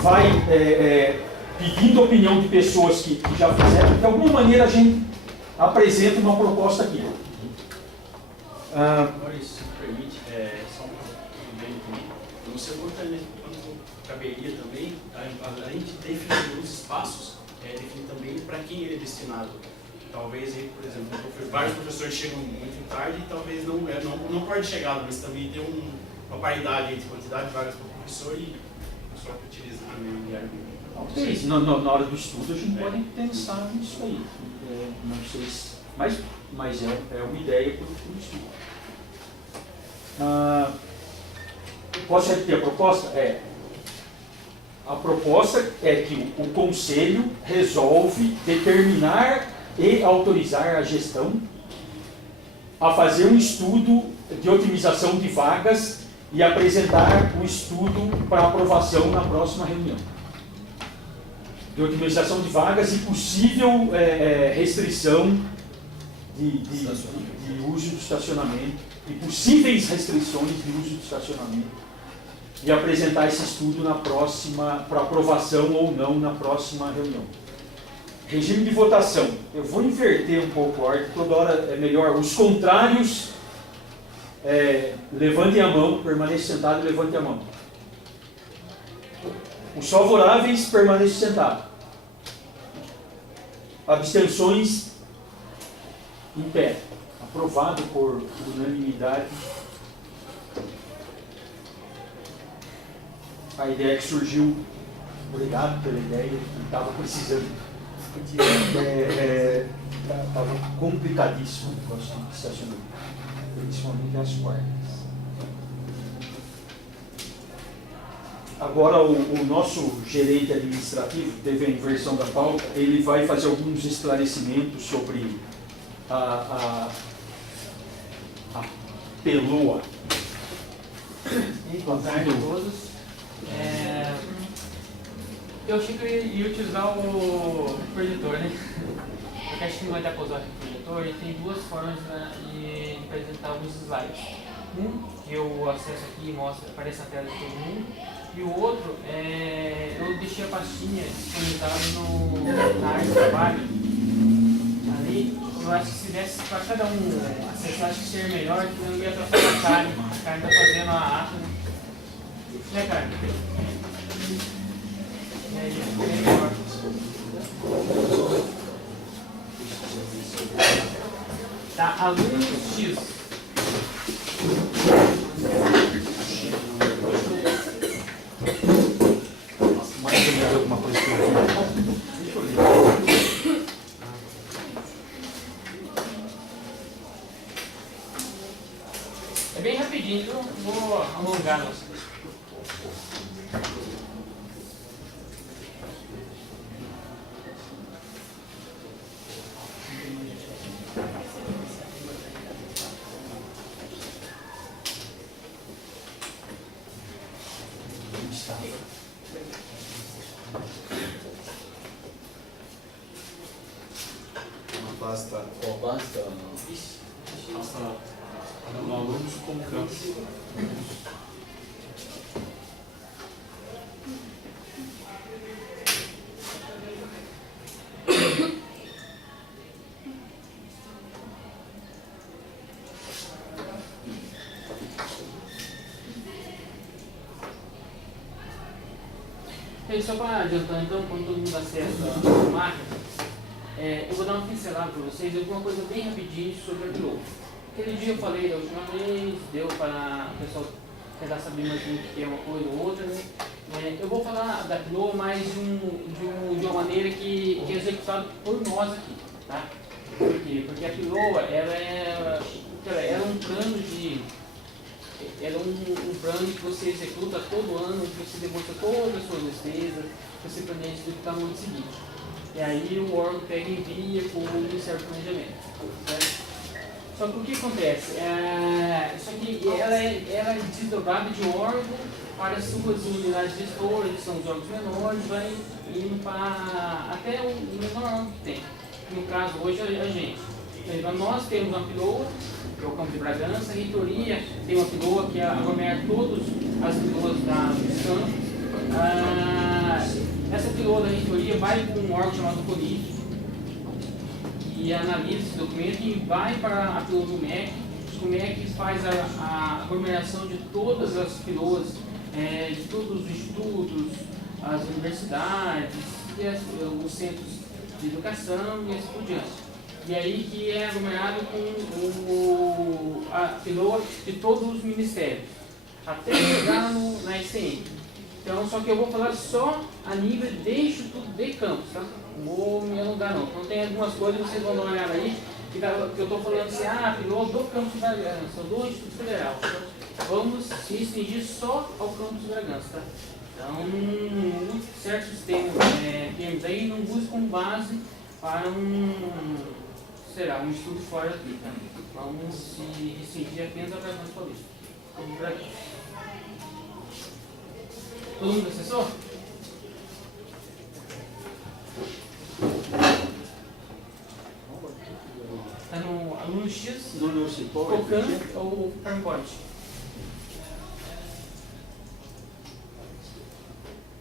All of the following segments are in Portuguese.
vai pedindo a opinião de pessoas que já fizeram, de alguma maneira a gente apresenta uma proposta aqui. Agora, isso me permite, só um também, no segundo quanto caberia também, além de definir os espaços, definir também para quem ele é destinado. Talvez, aí, por exemplo, vários professores chegam muito tarde e talvez não pode chegar, mas também tem uma paridade entre quantidade de vagas para o professor e o pessoal que utiliza também o diário. Talvez, na hora do estudo a gente pode pensar nisso aí. Não sei se, mas é uma ideia para o estudo. Posso repetir a proposta? A proposta é que o Conselho resolve determinar e autorizar a gestão a fazer um estudo de otimização de vagas e apresentar o estudo para aprovação na próxima reunião. De otimização de vagas e possível restrição de uso do estacionamento e possíveis restrições de uso do estacionamento e apresentar esse estudo na próxima, para aprovação ou não na próxima reunião. Regime de votação. Eu vou inverter um pouco a ordem, toda hora é melhor. Os contrários, levantem a mão, permaneçam sentados e levantem a mão. Os favoráveis, permaneçam sentados. Abstenções, em pé. Aprovado por unanimidade. A ideia que surgiu, obrigado pela ideia, que estava precisando. Estava complicadíssimo o negócio de estacionamento, principalmente às quartas. Agora o nosso gerente administrativo, teve a inversão da pauta, ele vai fazer alguns esclarecimentos sobre a Peloa. Boa tarde a todos. Eu achei que eu ia utilizar o projetor, né? Porque acho que não vai dar para usar o projetor e tem duas formas de apresentar alguns slides. Que eu acesso aqui e mostra, aparece na tela de todo mundo. E o outro, eu deixei a pastinha disponibilizada na área de trabalho. Ali, eu acho que se desse para cada um acessar, acho que seria melhor, que não ia atrapalhar a Karen. A Karen está fazendo a ata, né, Karen? Tá, aluno X. Mais ou menos alguma coisa que eu vi. Deixa eu ler. É bem rapidinho, então vou alongar nossa. Qual pasta? Pasta alunos com câncer. Só para adiantar, então, quando todo mundo acessa a máquina, eu vou dar uma pincelada para vocês, alguma coisa bem rapidinho sobre a Pillow. Aquele dia eu falei da última vez, deu para o pessoal tentar saber mais o que é uma coisa ou outra, né? Eu vou falar da Pillow, mas de uma maneira que é executada por nós aqui, tá? Por quê? Porque a Pillow, ela é um plano de... Ela é um plano que você executa todo ano, que você demonstra todas as suas despesas, você planeja executar no ano seguinte. E aí o órgão pega e envia para o Ministério do Planejamento. Certo? Só que o que acontece? Isso aqui ela é desdobrada de órgão para as suas unidades gestoras, que são os órgãos menores, vai indo para até o menor órgão que tem. No caso, hoje, a gente. Então, nós temos uma piloa, que é o Campo de Bragança, a reitoria tem uma piloa que aglomera todas as piloas dos campos. PLO da reitoria vai para um órgão chamado CONIF e analisa esse documento e vai para a PLO do MEC. O MEC faz a aglomeração de todas as PLOs, de todos os institutos, as universidades, e os centros de educação e assim por diante. E aí que é aglomerado com a PLO de todos os ministérios, até chegar na ICM. Então, só que eu vou falar só a nível de instituto de campus, tá? Não vou me alongar não. Então tem algumas coisas que vocês vão dar uma olhada aí, que eu estou falando assim, PLO do campus de Bragança, do Instituto Federal. Vamos se restringir só ao campus de Bragança, tá? Então, certos termos aí não use como base para um estudo fora daqui, tá? Vamos se restringir apenas a Bragança Paulista. Vamos para aqui. Todo mundo acessou? Está no aluno X, No Cipó, Cocan ou PowerPoint?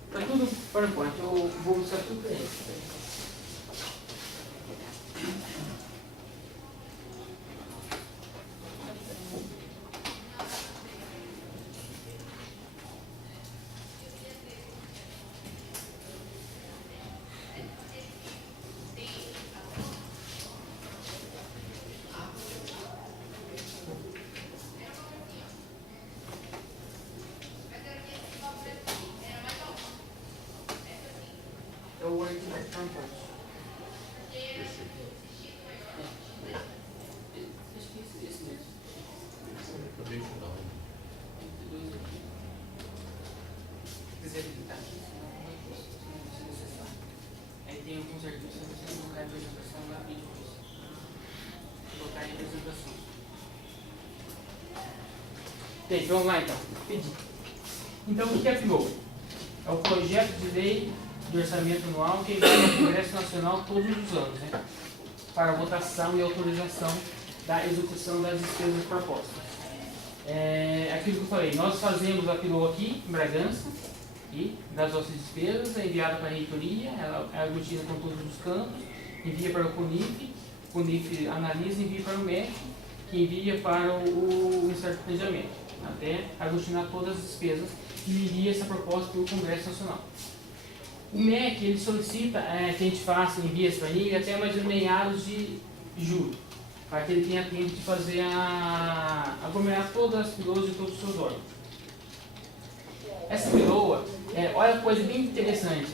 Está tudo PowerPoint, eu vou usar tudo para ele. É o arquivo PowerPoint. Acho que esse mesmo. Se quiser clicar aqui, senão não é possível acessar. Aí tem alguns arquivos que você não colocar a apresentação lá e depois colocar em apresentação. Gente, vamos lá então. Pedir. Então, o que é PLO? É o projeto de lei de orçamento anual que vai ao Congresso Nacional todos os anos, né? Para votação e autorização da execução das despesas propostas. Aquilo que eu falei, nós fazemos a PLO aqui em Bragança, e das nossas despesas, é enviada para a reitoria, ela é aglutina com todos os campos, envia para o CONIF analisa e envia para o MEC, que envia para o Ministério do Planejamento, até aglutinar todas as despesas e envia essa proposta para o Congresso Nacional. O MEC, ele solicita que a gente faça, envie essa planilha até mais ou menos meados de julho, para que ele tenha tempo de fazer aglomerar todas as PLOs de todos os seus órgãos. Essa PLOA, olha a coisa bem interessante,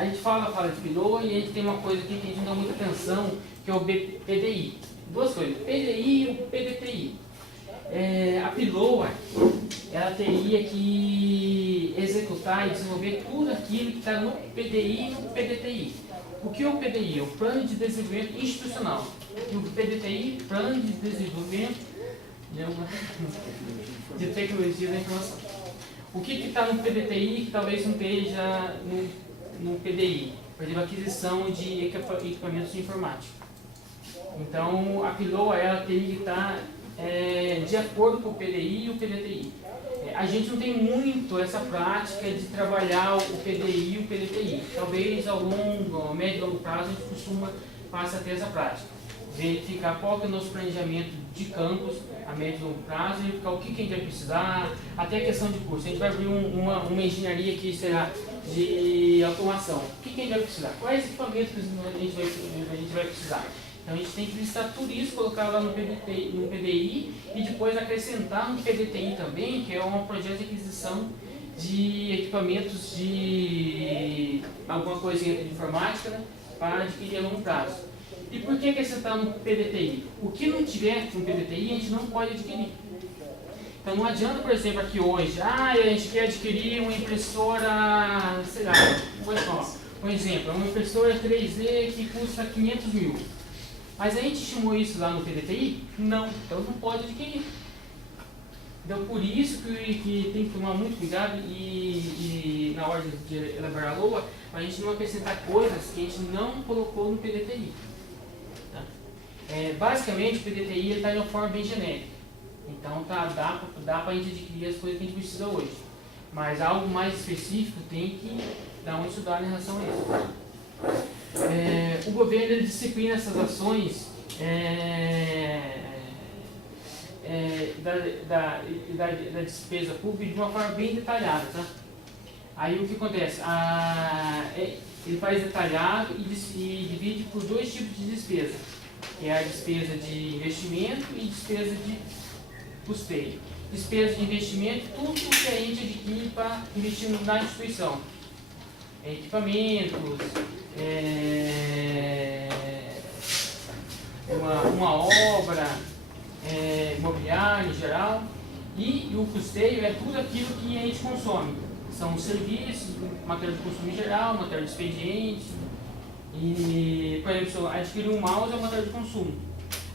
a gente fala de PLOA e a gente tem uma coisa aqui que a gente não dá muita atenção, que é o PDI. Duas coisas, o PDI e o PDTI. A PLOA, ela teria que executar e desenvolver tudo aquilo que está no PDI e no PDTI. O que é o PDI? É o Plano de Desenvolvimento Institucional. E o PDTI, Plano de Desenvolvimento de Tecnologia da Informação. O que está no PDTI que talvez não esteja no PDI? Por exemplo, aquisição de equipamentos de informática. Então, a PLOA, ela teria que estar de acordo com o PDI e o PDTI. A gente não tem muito essa prática de trabalhar o PDI e o PDTI. Talvez ao médio e longo prazo a gente costuma passar a ter essa prática. Verificar qual que é o nosso planejamento de campus a médio e longo prazo, verificar o que a gente vai precisar, até a questão de curso. A gente vai abrir uma engenharia que será de automação. O que a gente vai precisar? Quais equipamentos a gente vai precisar? Então a gente tem que listar tudo isso, colocar lá no PDI e depois acrescentar no PDTI também, que é um projeto de aquisição de equipamentos de alguma coisinha de informática, né, para adquirir a longo prazo. E por que acrescentar no PDTI? O que não tiver no PDTI a gente não pode adquirir. Então não adianta, por exemplo, aqui hoje, a gente quer adquirir uma impressora, sei lá, um exemplo, uma impressora 3D que custa 500 mil. Mas a gente estimou isso lá no PDTI? Não, então não pode adquirir. Então por isso que tem que tomar muito cuidado e na hora de elaborar a LOA, a gente não acrescentar coisas que a gente não colocou no PDTI. Tá? Basicamente o PDTI está de uma forma bem genérica. Então dá para a gente adquirir as coisas que a gente precisa hoje. Mas algo mais específico tem que dar uma estudada em relação a isso. O governo ele disciplina essas ações da despesa pública de uma forma bem detalhada, tá? Aí o que acontece? Ele faz detalhado e divide por dois tipos de despesa, que é a despesa de investimento e despesa de custeio. Despesa de investimento, tudo que a gente adquire para investir na instituição. Equipamentos, uma obra, imobiliário em geral, e o custeio é tudo aquilo que a gente consome. São serviços, matéria de consumo em geral, matéria de expediente. E, por exemplo, adquirir um mouse é uma matéria de consumo.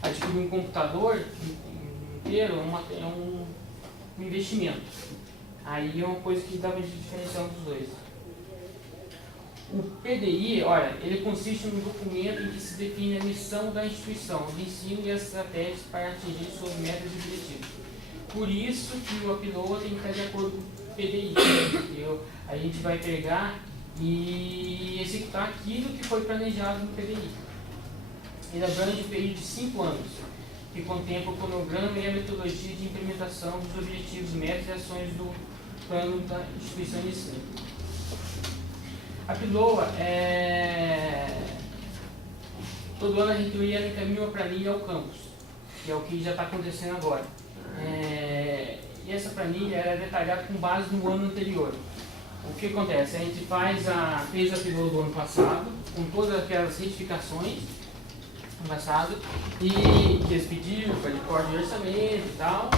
Adquirir um computador inteiro é um investimento. Aí é uma coisa que dá para diferenciar dos dois. O PDI, olha, ele consiste num documento em que se define a missão da instituição de ensino e as estratégias para atingir suas metas e objetivos. Por isso que o upload tem que estar de acordo com o PDI. A gente vai pegar e executar aquilo que foi planejado no PDI. Ele abrange um período de 5 anos, que contempla o cronograma e a metodologia de implementação dos objetivos, metas e ações do plano da instituição de ensino. A PILOA todo ano a reitoria encaminha uma planilha ao campus, que é o que já está acontecendo agora. E essa planilha é detalhada com base no ano anterior. O que acontece? A gente fez a PILOA do ano passado, com todas aquelas certificações no passado, e que eles pediram para de corte de orçamento e tal,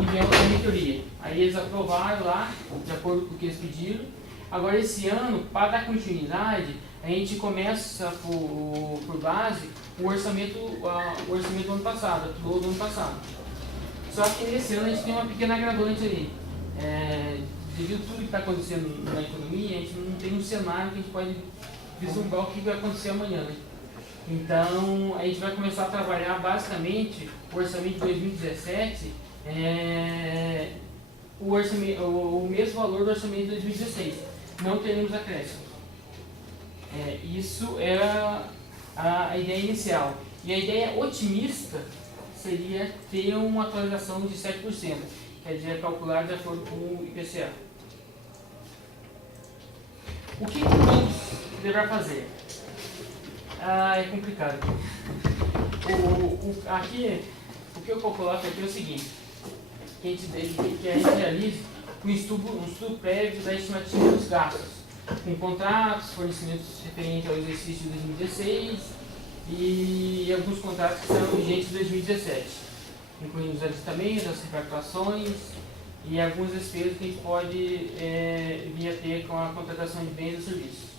e veio a reitoria. Aí eles aprovaram lá, de acordo com o que eles pediram. Agora, esse ano, para dar continuidade, a gente começa por base o orçamento do ano passado, do ano passado. Só que nesse ano a gente tem uma pequena agravante aí. Devido a tudo que está acontecendo na economia, a gente não tem um cenário que a gente pode vislumbrar o que vai acontecer amanhã, né? Então, a gente vai começar a trabalhar basicamente o orçamento de 2017, o mesmo valor do orçamento de 2016. Não teremos acréscimo. Isso era a ideia inicial. E a ideia otimista seria ter uma atualização de 7%, quer dizer, calcular de acordo com o IPCA. O que o campus deverá fazer? É complicado. O que eu coloco aqui é o seguinte, que a gente realize um estudo prévio da estimativa dos gastos, com contratos, fornecimentos referentes ao exercício de 2016 e alguns contratos que serão vigentes de 2017, incluindo os aditamentos, as repactuações e algumas despesas que a gente pode vir a ter com a contratação de bens e serviços.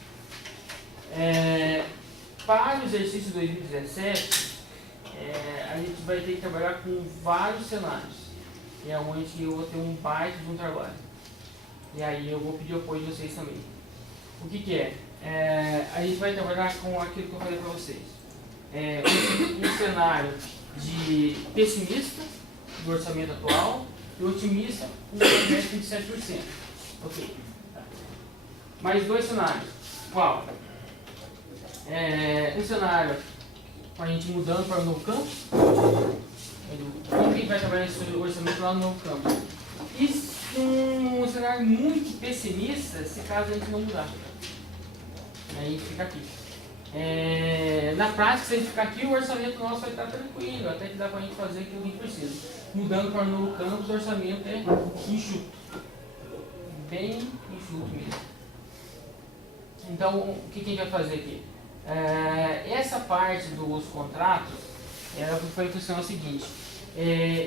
Para o exercício de 2017, a gente vai ter que trabalhar com vários cenários. E é onde eu vou ter um baita de um trabalho. E aí eu vou pedir o apoio de vocês também. O que é? A gente vai trabalhar com aquilo que eu falei para vocês. Um cenário de pessimista do orçamento atual e otimista com um orçamento de 7%. Ok. Mais dois cenários. Qual? Um cenário com a gente mudando para o novo campus. Como que a gente vai trabalhar esse orçamento lá no novo campus? E um cenário muito pessimista, se caso a gente não mudar. Aí a gente fica aqui. Na prática, se a gente ficar aqui, o orçamento nosso vai estar tranquilo, até que dá para a gente fazer aquilo que a gente precisa. Mudando para o novo campus, o orçamento é enxuto. Bem enxuto mesmo. Então, o que a gente vai fazer aqui? Essa parte dos contratos, ela vai funcionar o seguinte.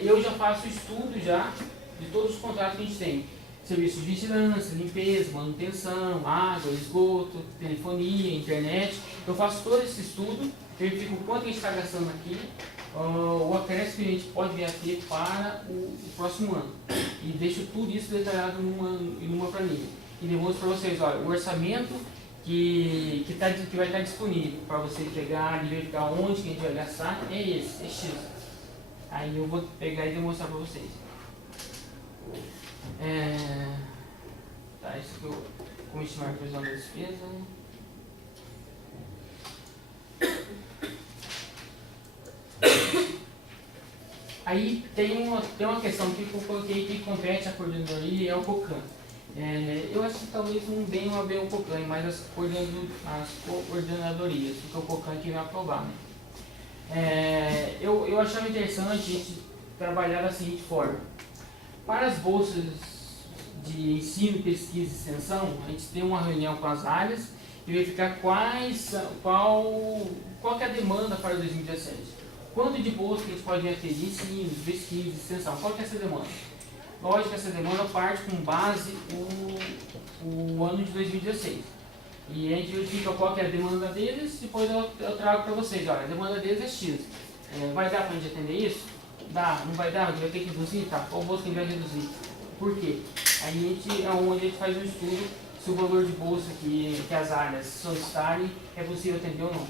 Eu já faço estudo já de todos os contratos que a gente tem. Serviços de vigilância, limpeza, manutenção, água, esgoto, telefonia, internet. Eu faço todo esse estudo, verifico o quanto a gente está gastando aqui, o acréscimo que a gente pode vir a ter para o próximo ano. E deixo tudo isso detalhado numa planilha. E demonstro para vocês, olha, o orçamento que vai estar disponível para você pegar e verificar onde que a gente vai gastar é esse, é X. Aí eu vou pegar e demonstrar para vocês. Tá, isso que eu como estimar a previsão da despesa. Aí tem uma questão que eu coloquei que compete a coordenadoria e ao COCAN. Eu acho que talvez não venham a ver o COCAN, mas as coordenadorias, porque o COCAN que vai aprovar. Né? Eu achava interessante a gente trabalhar da seguinte forma. Para as bolsas de ensino, pesquisa e extensão, a gente tem uma reunião com as áreas e verificar qual que é a demanda para 2017. Quanto de bolsa que a gente pode ter de ensino, pesquisa e extensão? Qual que é essa demanda? Lógico que essa demanda parte com base o ano de 2016. E a gente verifica qual que é a demanda deles e depois eu trago para vocês. Olha, a demanda deles é X. Vai dar para a gente atender isso? Dá, não vai dar, a gente vai ter que reduzir? Tá, qual bolsa que a gente vai reduzir? Por quê? Aí é onde a gente faz um estudo se o valor de bolsa que as áreas solicitarem é possível atender ou não.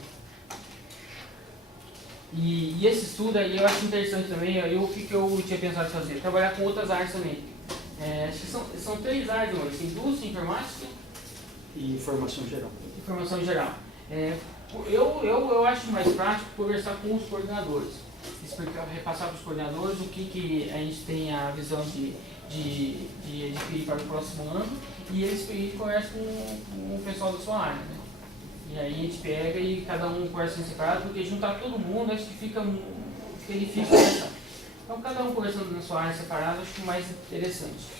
E esse estudo aí eu acho interessante também. O que eu tinha pensado em fazer? Trabalhar com outras áreas também. Acho que são 3 áreas hoje: indústria, informática E informação geral. informação geral. Eu acho mais prático conversar com os coordenadores, explicar, repassar para os coordenadores o que a gente tem a visão de adquirir para o próximo ano, e eles conversam com o pessoal da sua área. Né? E aí a gente pega e cada um conversa em separado, porque juntar todo mundo acho que fica difícil conversar. Então cada um conversando na sua área separada acho que é mais interessante.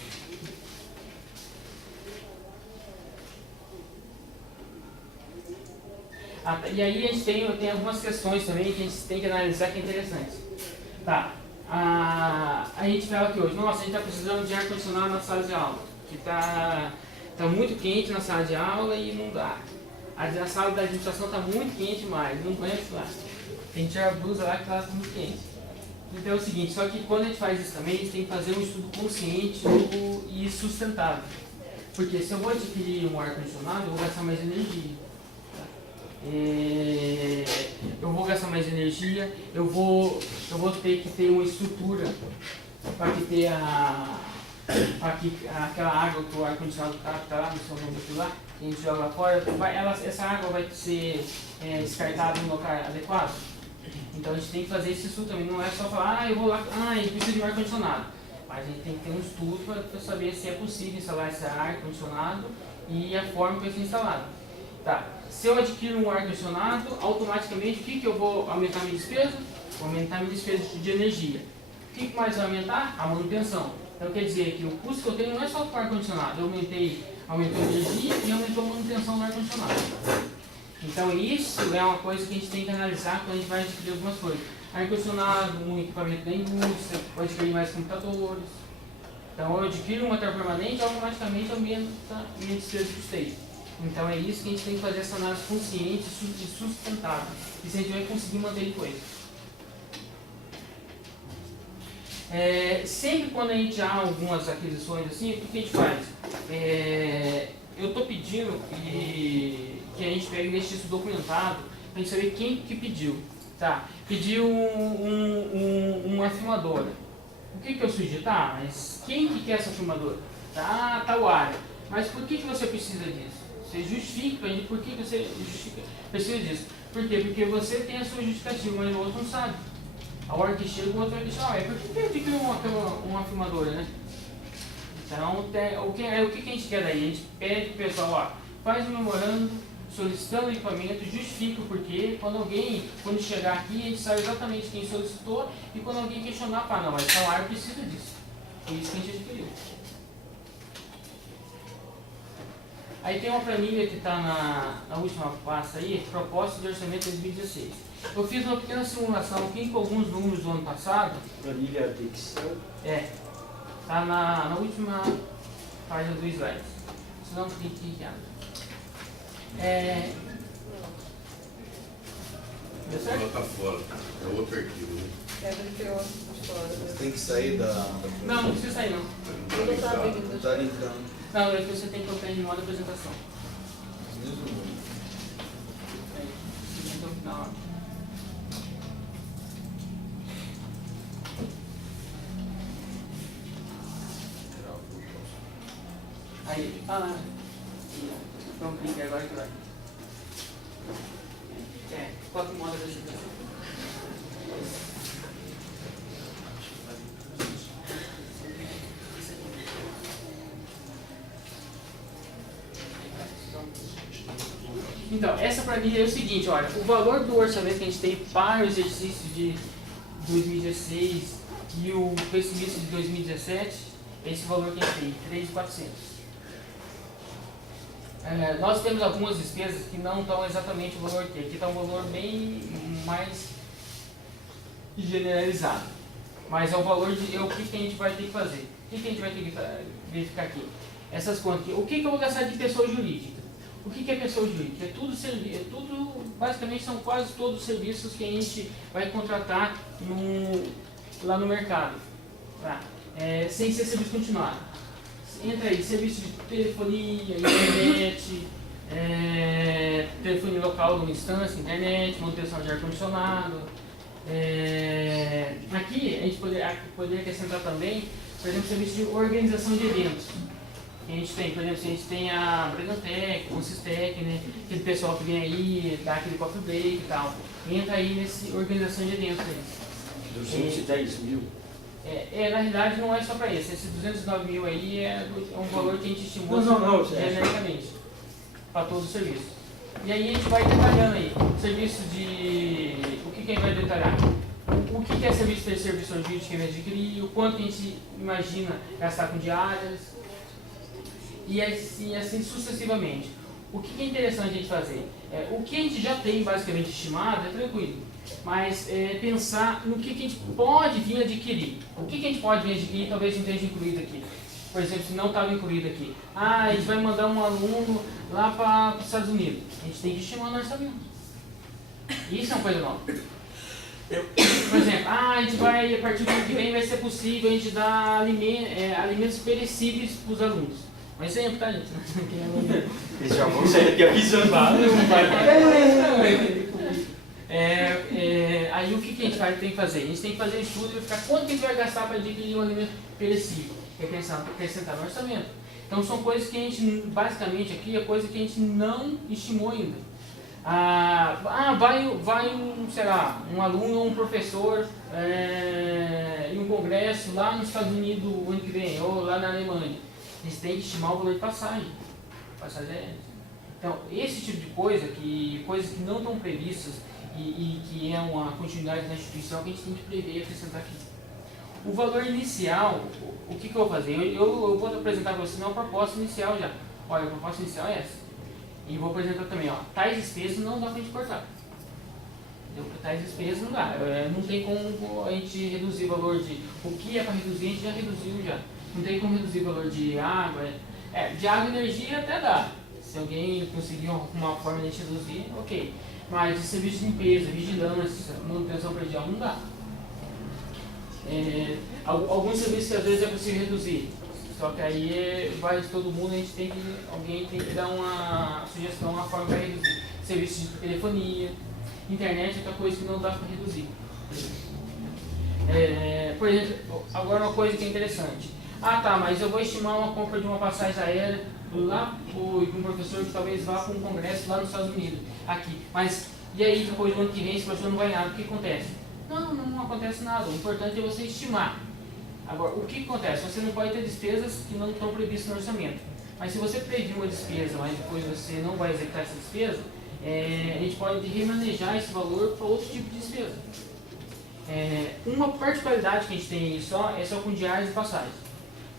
E aí a gente tem algumas questões também que a gente tem que analisar que é interessante. Tá. A gente fala aqui hoje, nossa, a gente está precisando de ar-condicionado na sala de aula, que está muito quente na sala de aula e não dá. A sala da administração está muito quente demais, não aguenta lá. Tem que tirar a blusa lá que ela está muito quente. Então é o seguinte, só que quando a gente faz isso também, a gente tem que fazer um estudo consciente e sustentável. Porque se eu vou adquirir um ar-condicionado, eu vou gastar mais energia. Eu vou gastar mais energia, eu vou ter que ter uma estrutura para que ter aquela água que o ar-condicionado está lá no seu nome lá, que a gente joga lá fora, essa água vai ser descartada no local adequado. Então a gente tem que fazer esse estudo também, não é só falar, eu vou lá, eu preciso de um ar-condicionado. Mas a gente tem que ter um estudo para saber se é possível instalar esse ar-condicionado e a forma que vai ser instalado. Tá. Se eu adquiro um ar-condicionado, automaticamente o que eu vou aumentar a minha despesa? Vou aumentar a minha despesa de energia. O que mais vai aumentar? A manutenção. Então quer dizer que o custo que eu tenho não é só para o ar-condicionado, aumentou a energia e aumentou a manutenção do ar-condicionado. Então isso é uma coisa que a gente tem que analisar quando a gente vai adquirir algumas coisas. Ar-condicionado, um equipamento da indústria, eu adquirir mais computadores. Então eu adquiro um material permanente, automaticamente aumenta a minha despesa de custeio. Então é isso que a gente tem que fazer, essa análise consciente e sustentável. E se a gente vai conseguir manter depois. Sempre quando a gente há algumas aquisições assim, o que a gente faz? Eu estou pedindo que a gente pegue e deixe isso documentado para a gente saber quem que pediu. Tá? Pediu uma filmadora. O que eu sugiro? Tá, mas quem que quer essa filmadora? Tá, tal área. Mas por que você precisa disso? Você justifica para ele por que você precisa disso. Por quê? Porque você tem a sua justificativa, mas o outro não sabe. A hora que chega, o outro vai deixar, por que eu adquiri uma filmadora, né? Então, o que a gente quer daí? A gente pede para o pessoal, faz um memorando, solicitando o equipamento, justifica o porquê. Quando chegar aqui, a gente sabe exatamente quem solicitou, e quando alguém questionar, fala, não, mas essa área precisa disso. É isso que a gente adquiriu. Aí tem uma planilha que está na última pasta aí, proposta de orçamento de 2016. Eu fiz uma pequena simulação aqui com alguns números do ano passado. Planilha de Excel. Está na última página do slide. Se não, tem que clicar. Deu certo? Coloca fora, é outro arquivo, né? Tem que sair da. Não precisa sair não. Não tá linkando. Não, é que você tem que colocar em modo apresentação. Mesmo. Então, na hora. Aí, então clique agora que vai. Coloque o modo da situação. Então, essa para mim é o seguinte, olha, o valor do orçamento que a gente tem para o exercício de 2016 e o pessimista de 2017, é esse valor que a gente tem, 3.400. Nós temos algumas despesas que não estão exatamente o valor que aqui está um valor bem mais generalizado, mas é o valor de o que a gente vai ter que fazer. O que a gente vai ter que verificar aqui? Essas contas aqui. O que eu vou gastar de pessoa jurídica? O que é pessoa jurídica? É tudo, basicamente são quase todos os serviços que a gente vai contratar lá no mercado, tá? Sem ser serviço continuado. Entra aí, serviço de telefonia, internet, telefonia local de uma instância, internet, manutenção de ar-condicionado. Aqui a gente poderia acrescentar também, por exemplo, serviço de organização de eventos. A gente tem, por exemplo, a gente tem a Brigantec, a Consistec, né? Aquele pessoal que vem aí, dá aquele coffee break e tal. Entra aí nessa organização de eventos aí. 210 mil. Na realidade não é só para esse. Esse 209 mil aí é um valor que a gente estimula genericamente para todo o serviço. E aí a gente vai detalhando aí. Serviço de... O que a gente vai detalhar? O que é serviço de serviço jurídico que a gente adquirir, o quanto a gente imagina gastar com diárias. E assim sucessivamente. O que é interessante a gente fazer? O que a gente já tem basicamente estimado é tranquilo, mas pensar no que a gente pode vir adquirir. O que a gente pode vir adquirir talvez não esteja incluído aqui. Por exemplo, se não estava incluído aqui. A gente vai mandar um aluno lá para os Estados Unidos. A gente tem que estimar no orçamento. Isso é uma coisa nova. Por exemplo, a gente vai, a partir do ano que vem vai ser possível a gente dar alimentos perecíveis para os alunos. Um exemplo, tá, gente? Eles já vão sair aqui avisando lá. Aí o que a gente tem que fazer? A gente tem que fazer estudo e verificar quanto que a gente vai gastar para adquirir um alimento perecível, que é acrescentar no orçamento. Então são coisas que a gente, basicamente aqui, é coisa que a gente não estimou ainda. Vai sei lá, um aluno ou um professor em um congresso lá nos Estados Unidos o ano que vem, ou lá na Alemanha. A gente tem que estimar o valor de passagem. Então, esse tipo de coisas que não estão previstas e que é uma continuidade na instituição que a gente tem que prever e acrescentar aqui. O valor inicial, o que eu vou fazer? Eu vou apresentar para você uma proposta inicial já. Olha, a proposta inicial é essa. E vou apresentar também, tais despesas não dá para a gente cortar. Tais despesas não dá. Não tem como a gente reduzir o valor de... O que é para reduzir, a gente já reduziu já. Não tem como reduzir o valor de água. De água e energia até dá. Se alguém conseguir uma forma de reduzir, ok. Mas de serviço de limpeza, vigilância, manutenção predial, não dá. Alguns serviços que às vezes é possível reduzir. Só que aí vai de todo mundo, alguém tem que dar uma sugestão, uma forma para reduzir. Serviço de telefonia, internet é outra coisa que não dá para reduzir. Por exemplo, agora uma coisa que é interessante. Mas eu vou estimar uma compra de uma passagem aérea lá com um professor que talvez vá para um congresso lá nos Estados Unidos, aqui. Mas, e aí, depois do ano que vem, esse professor não vai nada, o que acontece? Não acontece nada, o importante é você estimar. Agora, o que acontece? Você não pode ter despesas que não estão previstas no orçamento. Mas se você previu uma despesa, mas depois você não vai executar essa despesa, a gente pode remanejar esse valor para outro tipo de despesa. Uma particularidade que a gente tem só é só com diárias e passagens.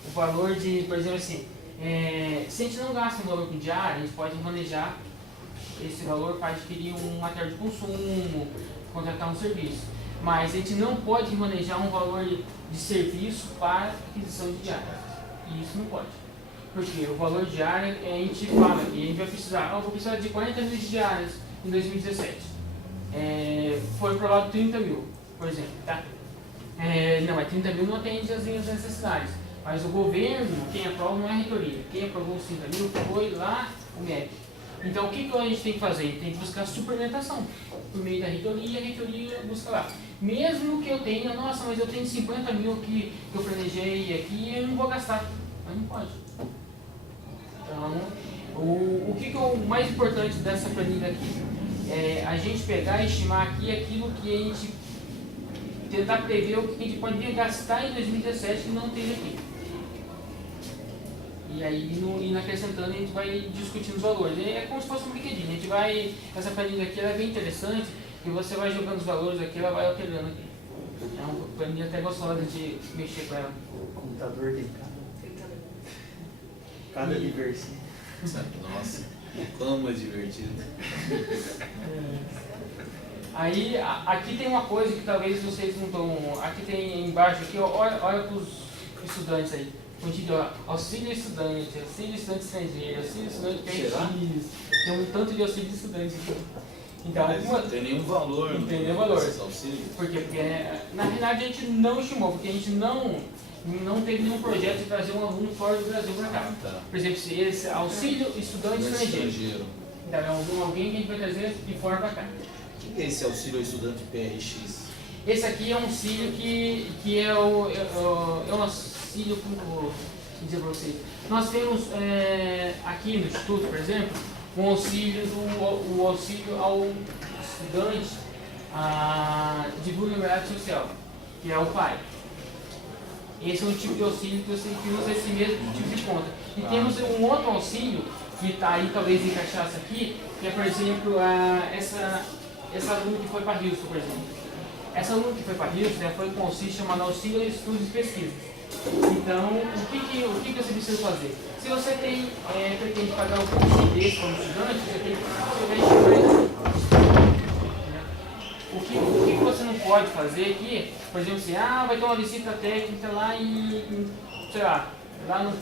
O valor de, por exemplo assim, se a gente não gasta um valor com diária, a gente pode manejar esse valor para adquirir um material de consumo, contratar um serviço. Mas a gente não pode manejar um valor de serviço para aquisição de diária. E isso não pode. Porque o valor de diária, a gente fala que a gente vai precisar, vou precisar de 40 mil de diárias em 2017. Foi aprovado 30 mil, por exemplo, tá? Mas 30 mil não atende as minhas necessidades. Mas o governo, quem aprova não é a reitoria. Quem aprovou os 30 mil foi lá o MEC. Então o que a gente tem que fazer? A gente tem que buscar suplementação por meio da reitoria, e a reitoria busca lá. Mesmo que eu tenha, mas eu tenho 50 mil que eu planejei aqui e eu não vou gastar. Mas não pode. Então, o que é o mais importante dessa planilha aqui? É a gente pegar e estimar aqui aquilo que a gente tentar prever o que a gente poderia gastar em 2017 que não teve aqui. E aí, indo acrescentando, a gente vai discutindo os valores. É como se fosse um brinquedinho. A gente vai, essa planilha aqui ela é bem interessante e você vai jogando os valores aqui, ela vai alterando aqui. É uma planilha até gostosa de mexer com ela. O computador tem cada diversão. Nossa, como é divertido. Aí, aqui tem uma coisa que talvez vocês não estão... Aqui tem embaixo, aqui, olha para os estudantes aí. Auxílio estudante estrangeiro, auxílio estudante PRX. Tem um tanto de auxílio estudante aqui. Então, Não tem nenhum valor. Não tem nenhum valor. Auxílio. Por quê? Porque na realidade a gente não estimou, porque a gente não teve nenhum projeto de trazer um aluno fora do Brasil para cá. Tá. Por exemplo, esse auxílio estudante estrangeiro. Então é alguém que a gente vai trazer de fora para cá. O que é esse auxílio ao estudante PRX? Esse aqui é um auxílio que é um auxílio, como vou dizer para vocês. Nós temos aqui no Instituto, por exemplo, um auxílio, o auxílio ao estudante de vulnerabilidade social, que é o PAI. Esse é um tipo de auxílio que você usa esse mesmo tipo de conta. E temos um outro auxílio, que está aí, talvez encaixasse aqui, que é, por exemplo, essa aluna que foi para Houston, por exemplo. Essa aluna que foi para Houston foi com um auxílio chamado Auxílio Estudos e Pesquisas. Então, o que você precisa fazer? Se você pretende pagar o custo desse como estudante, você vai estimar o que você não pode fazer aqui, por exemplo, assim, vai ter uma visita técnica lá sei lá, lá no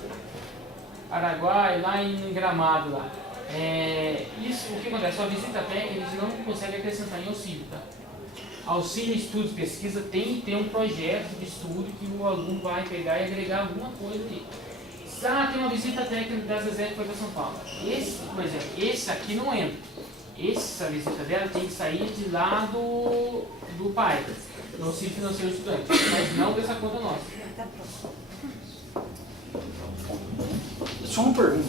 Araguaia, lá em Gramado, lá. Isso, o que acontece? A visita técnica a gente não consegue acrescentar em auxílio, tá? Auxílio, estudos, pesquisa tem que ter um projeto de estudo que o aluno vai pegar e agregar alguma coisa ali. Tem uma visita técnica da Zezé que foi para São Paulo. Esse, por exemplo, esse aqui não entra. Essa visita dela tem que sair de lá do pai, do auxílio financeiro do estudante, mas não dessa conta nossa. Só uma pergunta.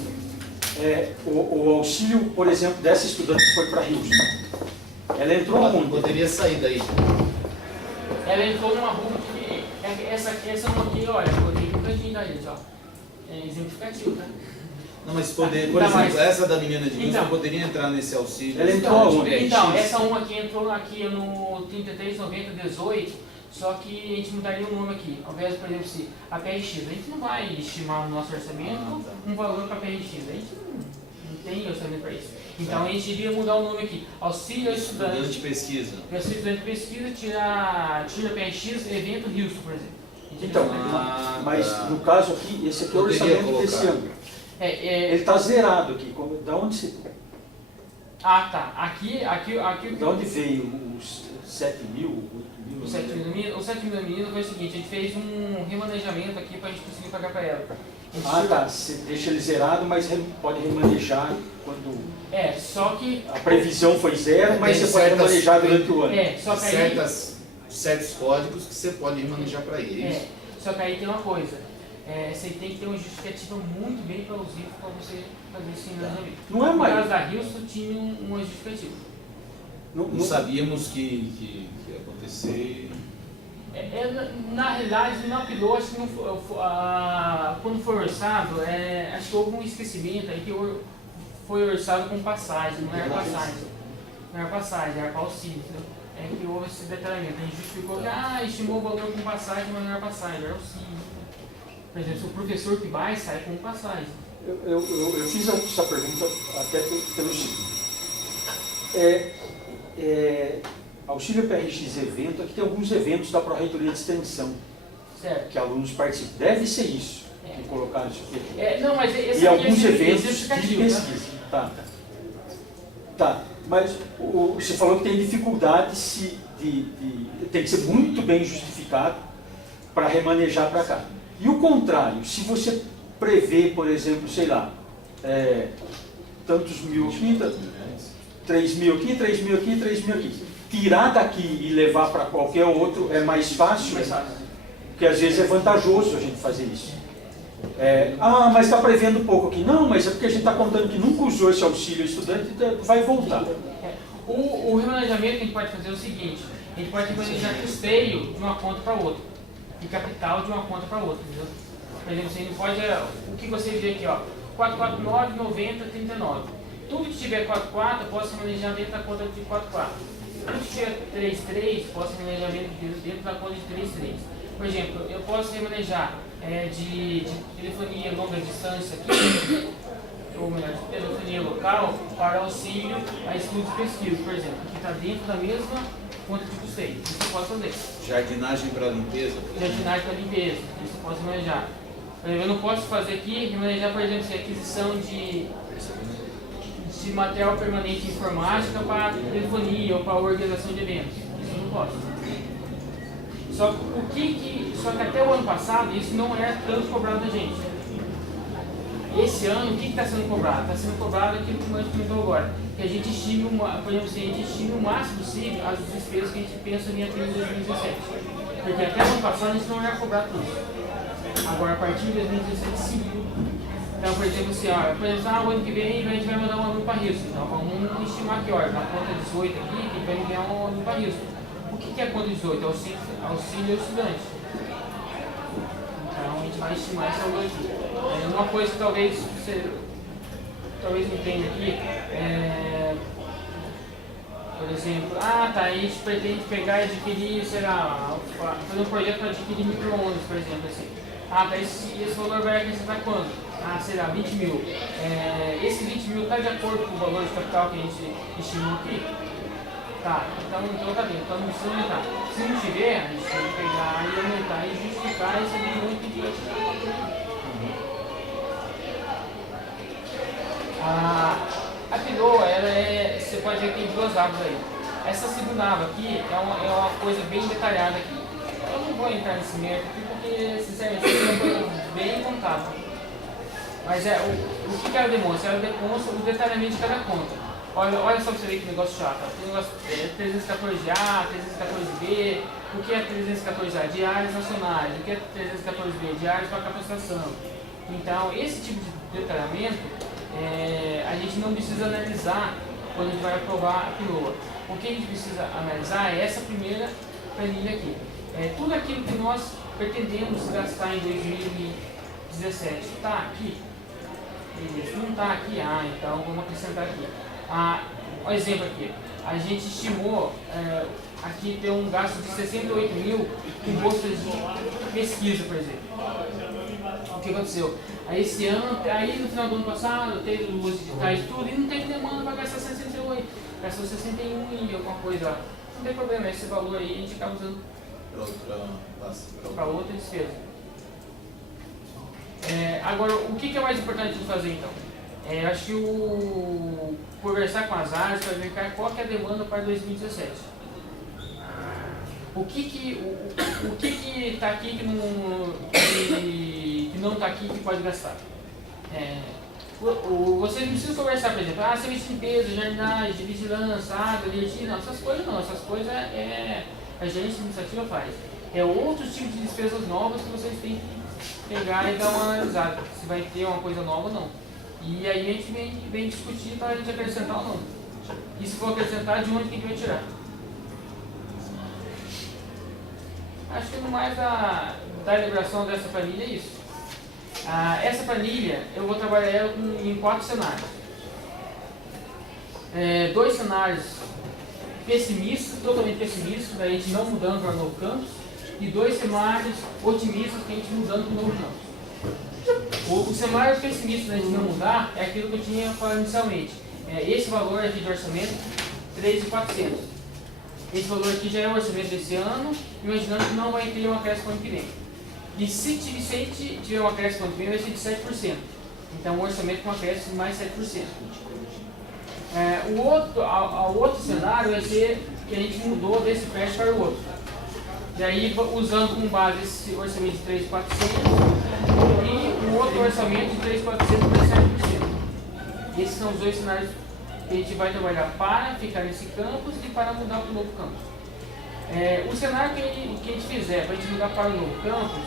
O auxílio, por exemplo, dessa estudante que foi para Houston, ela entrou onde? Poderia sair daí. Ela entrou numa rua que... Essa uma aqui, olha, botei um cantinho da gente, ó. É exemplificativo, tá? Não, mas por exemplo, essa da menina de Houston poderia entrar nesse auxílio. Ela entrou onde? Então, essa uma aqui entrou aqui no 339018, só que a gente mudaria o nome aqui. Ao invés, por exemplo, se a PRX, a gente não vai estimar no nosso orçamento um valor para a PRX. A gente não tem orçamento para isso. Então a gente iria mudar o nome aqui. Auxílio estudante. Estudante de pesquisa. Auxílio estudante de pesquisa, tira PRX, evento Houston, por exemplo. Então, mas no caso aqui, esse aqui é o orçamento desse ano. Ele está zerado aqui. Da onde você... tá. Aqui. Da onde veio os 7 mil, 8 mil? O 7 mil da menina foi o seguinte, a gente fez um remanejamento aqui para a gente conseguir pagar para ela. Tá. Você deixa ele zerado, mas pode remanejar quando... só que... A previsão foi zero, mas você pode remanejar durante o ano. Só que aí... Certos códigos que você pode remanejar para ele. Só que aí tem uma coisa. Você tem que ter uma justificativa muito bem plausível para você fazer esse remanejamento. Não é mais... No caso da Houston tinha uma justificativa. Não sabíamos que ia acontecer. Na realidade, no upload, acho que não quando foi orçado, acho que houve um esquecimento aí que foi orçado com passagem, não era passagem. Não era passagem, era para auxílio. Que houve esse detalhamento. A gente justificou que estimou o valor com passagem, mas não era passagem, era auxílio. Por exemplo, se o professor que vai, sai com passagem. Eu fiz essa pergunta até pelo seguinte. Auxílio PRX evento, aqui tem alguns eventos da Pró-Reitoria de Extensão, Certo. que alunos participam. Deve ser isso que colocaram isso aqui. Não, mas esse E aqui alguns é eventos de justificativo, pesquisa. Tá. Mas você falou que tem dificuldade tem que ser muito bem justificado para remanejar para cá. E o contrário, se você prevê, por exemplo, sei lá, tantos mil aqui, 3 mil aqui, 3 mil aqui, 3 mil aqui. Tirar daqui e levar para qualquer outro é mais fácil, porque às vezes é vantajoso a gente fazer isso. Mas está prevendo pouco aqui. Não, mas é porque a gente está contando que nunca usou esse auxílio estudante e vai voltar. O remanejamento que a gente pode fazer é o seguinte: a gente pode remanejar custeio de uma conta para outra, e capital de uma conta para outra, entendeu? Por exemplo, você não pode, o que você vê aqui, ó, 449, 90, 39. Tudo que tiver 44, eu posso remanejar dentro da conta de 44. Tudo que tiver 33, posso remanejar dentro da conta de 33. Por exemplo, eu posso remanejar de telefonia longa distância aqui, ou melhor, de telefonia local, para auxílio a estudos e pesquisa, por exemplo, que está dentro da mesma conta de custeio. Isso eu posso fazer. Jardinagem para limpeza? Jardinagem para limpeza, isso eu posso remanejar. Eu não posso fazer aqui, remanejar, por exemplo, aquisição de material permanente informática para telefonia ou para organização de eventos. Isso eu não posso. Só que até o ano passado isso não era tanto cobrado da gente. Esse ano, o que está sendo cobrado? Está sendo cobrado aquilo que nós comentou agora. Que a gente estime, por exemplo, se a gente estime o máximo possível as despesas que a gente pensa em até 2017. Porque até o ano passado a gente não era cobrado tudo. Agora, a partir de 2017, sim. Então, por exemplo, assim, o ano que vem a gente vai mandar um aluno para Rio. Então, vamos estimar aqui, na conta 18 aqui, que vai enviar um aluno para Rio. O que é a conta 18? Auxílio ao estudante. Então, a gente vai estimar esse valor aqui. Uma coisa que talvez você não entenda aqui por exemplo, a gente pretende pegar e adquirir, sei lá, fazer um projeto para adquirir micro-ondas, por exemplo, assim. Esse valor vai acrescentar quanto? Sei lá, 20 mil. Esse 20 mil está de acordo com o valor de capital que a gente estimou aqui? Tá, então tá bem, então não precisa aumentar. Se não tiver, a gente tem que pegar e aumentar e justificar esse aumento que a gente vai tirar. A PILOA, você pode ver que tem duas abas aí. Essa segunda aba aqui é uma coisa bem detalhada aqui. Eu não vou entrar nesse mérito aqui porque, sinceramente, é uma coisa bem contábil. Mas o que ela demonstra? Ela demonstra o detalhamento de cada conta. Olha só pra você ver que negócio chato. Tem negócio 314A, 314B. O que é 314A? Diários nacionais. O que é 314B? Diários para capacitação. Então, esse tipo de detalhamento a gente não precisa analisar quando a gente vai aprovar a PILOA. O que a gente precisa analisar é essa primeira planilha aqui. Tudo aquilo que nós pretendemos gastar em 2017 está aqui? Beleza, não está aqui? Então vamos acrescentar aqui. Um exemplo aqui, a gente estimou aqui ter um gasto de 68 mil com bolsas de pesquisa, por exemplo. O que aconteceu? Esse ano, no final do ano passado, teve luz digitais e tudo, e não teve demanda para gastar 68, gastou 61 e alguma coisa. Não tem problema, esse valor aí a gente acaba usando para outra despesa. Agora, o que é mais importante de fazer então? Eu acho que conversar com as áreas para verificar qual que é a demanda para 2017. O que está aqui que não está aqui que pode gastar? Vocês não precisam conversar, por exemplo, serviço de limpeza, jardinagem, de vigilância, água, energia, não, essas coisas não, essas coisas a gerência administrativa faz. Outros tipos de despesas novas que vocês têm que pegar e dar uma analisada, se vai ter uma coisa nova ou não. E aí a gente vem discutir para a gente acrescentar ou não. E se for acrescentar, de onde que a gente vai tirar? Acho que no mais da elaboração dessa planilha é isso. Essa planilha, eu vou trabalhar ela em 4 cenários. 2 cenários pessimistas, totalmente pessimistas, a gente não mudando para o novo campus, e 2 cenários otimistas, que a gente mudando para o novo campus. O cenário pessimista da gente não mudar é aquilo que eu tinha falado inicialmente. Esse valor aqui de orçamento, 3.400. Esse valor aqui já é o orçamento desse ano, imaginando que não vai ter uma acréscimo ano que vem. E se tiver uma acréscimo ano que vem, vai ser de 7%. Então o orçamento com acréscimo de mais 7%. O outro cenário vai ser que a gente mudou desse prédio para o outro. E aí, usando como base esse orçamento de 3.400 e o outro orçamento de 3.400 mais 7%. Esses são os 2 cenários que a gente vai trabalhar para ficar nesse campus e para mudar para o novo campus. O cenário que a gente fizer para a gente mudar para o novo campus,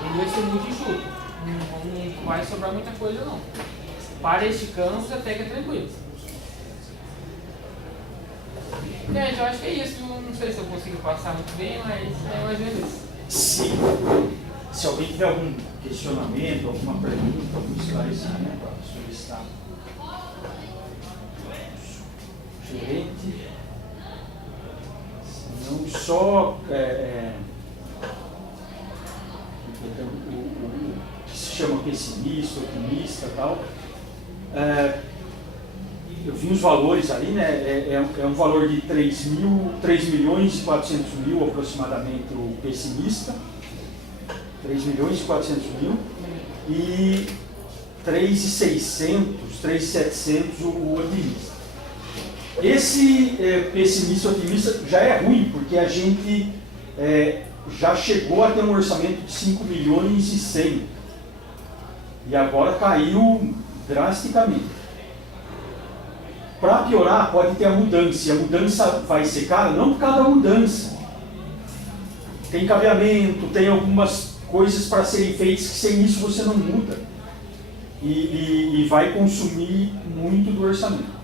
ele vai ser muito enxuto. Não vai sobrar muita coisa não. Para este campus até que é tranquilo. Gente, eu acho que é isso. Não sei se eu consigo passar muito bem, mas é mais ou menos isso. Se alguém tiver algum questionamento, alguma pergunta, algum esclarecimento para solicitar. Gerente. Não só o que se chama pessimista, otimista e tal. Eu vi os valores ali, né? É um valor de 3 milhões e 400 mil aproximadamente o pessimista, 3 milhões e 400 mil, e 3.600, 3.700 o otimista. Esse pessimista otimista já é ruim, porque a gente já chegou a ter um orçamento de 5 milhões e 100, e agora caiu drasticamente. Para piorar, pode ter a mudança, e a mudança vai ser cara, não por causa da mudança. Tem cabeamento, tem algumas coisas para serem feitas que sem isso você não muda. E vai consumir muito do orçamento.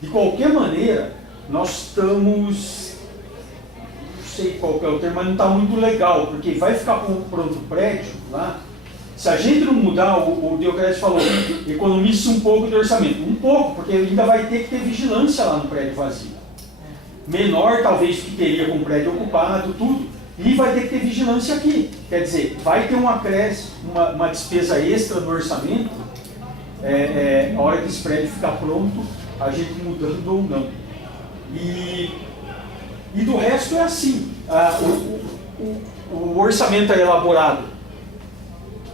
De qualquer maneira, nós estamos, não sei qual é o termo, mas não está muito legal, porque vai ficar pronto o prédio lá. Se a gente não mudar, o Deocrésio falou, economize um pouco do orçamento. Um pouco, porque ainda vai ter que ter vigilância lá no prédio vazio. Menor, talvez, que teria com o prédio ocupado, tudo. E vai ter que ter vigilância aqui. Quer dizer, vai ter uma despesa extra no orçamento, a hora que esse prédio ficar pronto, a gente mudando ou não. E do resto é assim. O orçamento é elaborado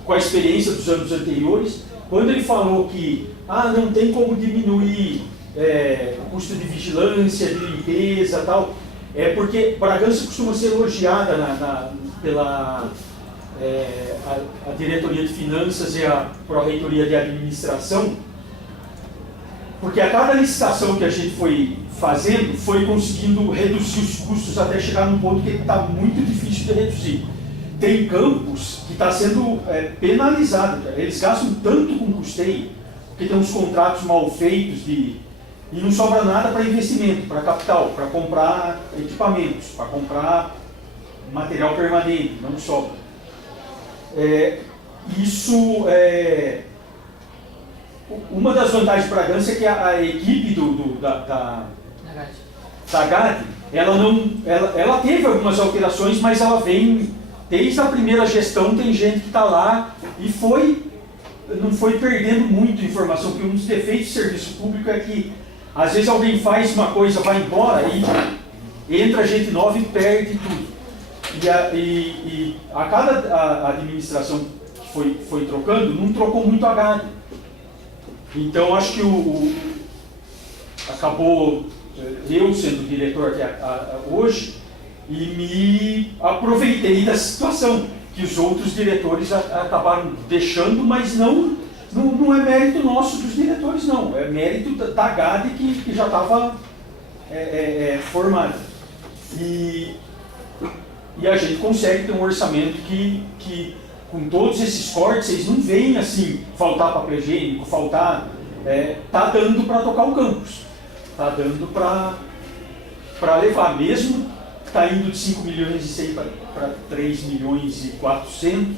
com a experiência dos anos anteriores. Quando ele falou que não tem como diminuir o custo de vigilância, de limpeza e tal, é porque Bragança costuma ser elogiada pela a diretoria de finanças e a pró-reitoria de administração, porque a cada licitação que a gente foi fazendo, foi conseguindo reduzir os custos até chegar num ponto que está muito difícil de reduzir. Tem campos que está sendo penalizado, eles gastam tanto com custeio, porque tem uns contratos mal feitos e não sobra nada para investimento, para capital, para comprar equipamentos, para comprar material permanente, não sobra. Uma das vantagens de Bragança é que a equipe da GAD, ela teve algumas alterações, mas ela vem, desde a primeira gestão, tem gente que está lá e não foi perdendo muito informação, porque um dos defeitos do serviço público é que às vezes alguém faz uma coisa, vai embora e entra gente nova e perde tudo. E a cada administração que foi trocando, não trocou muito a GAD. Então acho que acabou eu sendo diretor aqui hoje e me aproveitei da situação que os outros diretores acabaram deixando, mas não é mérito nosso dos diretores, não. É mérito da GAD que já estava formada. E a gente consegue ter um orçamento que com todos esses cortes, vocês não veem assim, faltar papel higiênico, faltar... Tá dando para tocar o campus. Tá dando para levar, mesmo está indo de 5 milhões e 100 para 3 milhões e 400.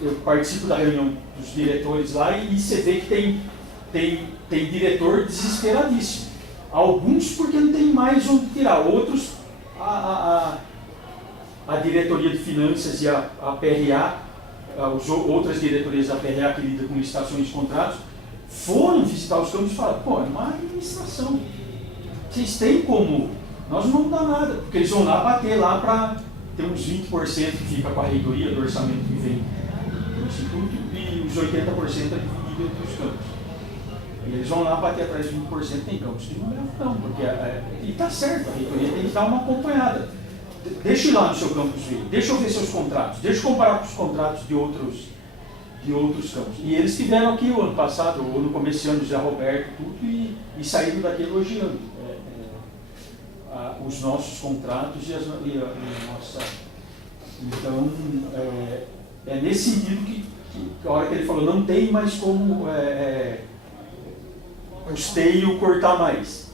Eu participo da reunião dos diretores lá e você vê que tem diretor desesperadíssimo. Alguns porque não tem mais onde tirar, outros a diretoria de finanças e a PRA, outras diretorias da PRA que lidam com licitações e contratos, foram visitar os campos e falaram, é uma administração. Vocês têm como? Nós não vamos dar nada, porque eles vão lá bater lá para ter uns 20% que fica com a reitoria do orçamento que vem do Instituto e os 80% é dividido entre os campos. E eles vão lá bater atrás de 20% tem campos que não levam não, porque e está certo, a reitoria tem que dar uma acompanhada. Deixa eu ir lá no seu campus ver, deixa eu ver seus contratos, deixa eu comparar com os contratos de outros campos. E eles estiveram aqui o ano passado, ou no começo do ano, José Roberto, tudo, e saíram daqui elogiando os nossos contratos e a nossa... Então, é nesse sentido que a hora que ele falou, não tem mais como custeio cortar mais.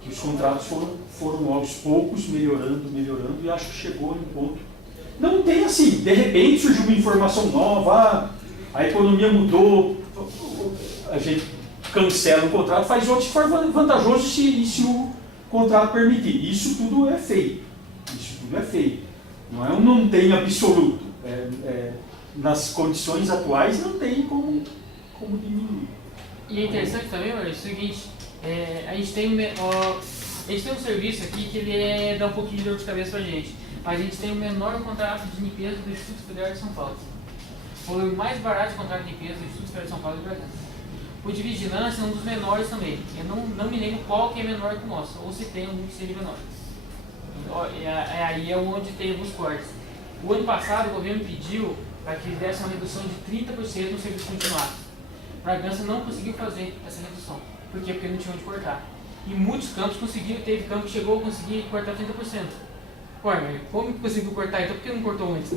Que os contratos foram aos poucos melhorando, e acho que chegou em ponto. Não tem assim, de repente surgiu uma informação nova, a economia mudou, a gente cancela um contrato, faz outro se for vantajoso e se o contrato permitir. Isso tudo é feito. Não é um não tem absoluto. Nas condições atuais não tem como diminuir. E é interessante também, é o seguinte, a gente tem um serviço aqui que ele dá um pouquinho de dor de cabeça pra gente, mas a gente tem o menor contrato de limpeza do Instituto Federal de São Paulo. Foi o mais barato de contrato de limpeza do Instituto Federal de São Paulo de Bragança. O de vigilância é um dos menores também. Eu não me lembro qual que é menor que o nosso, ou se tem algum que seja menor. Aí é onde tem alguns cortes. O ano passado o governo pediu para que desse uma redução de 30% no serviço continuado. Bragança não conseguiu fazer essa redução. Por quê? Porque não tinha onde cortar. E muitos campos conseguiram, teve campo que chegou a conseguir cortar 30%. Ué, mas como conseguiu cortar? Então por que não cortou antes?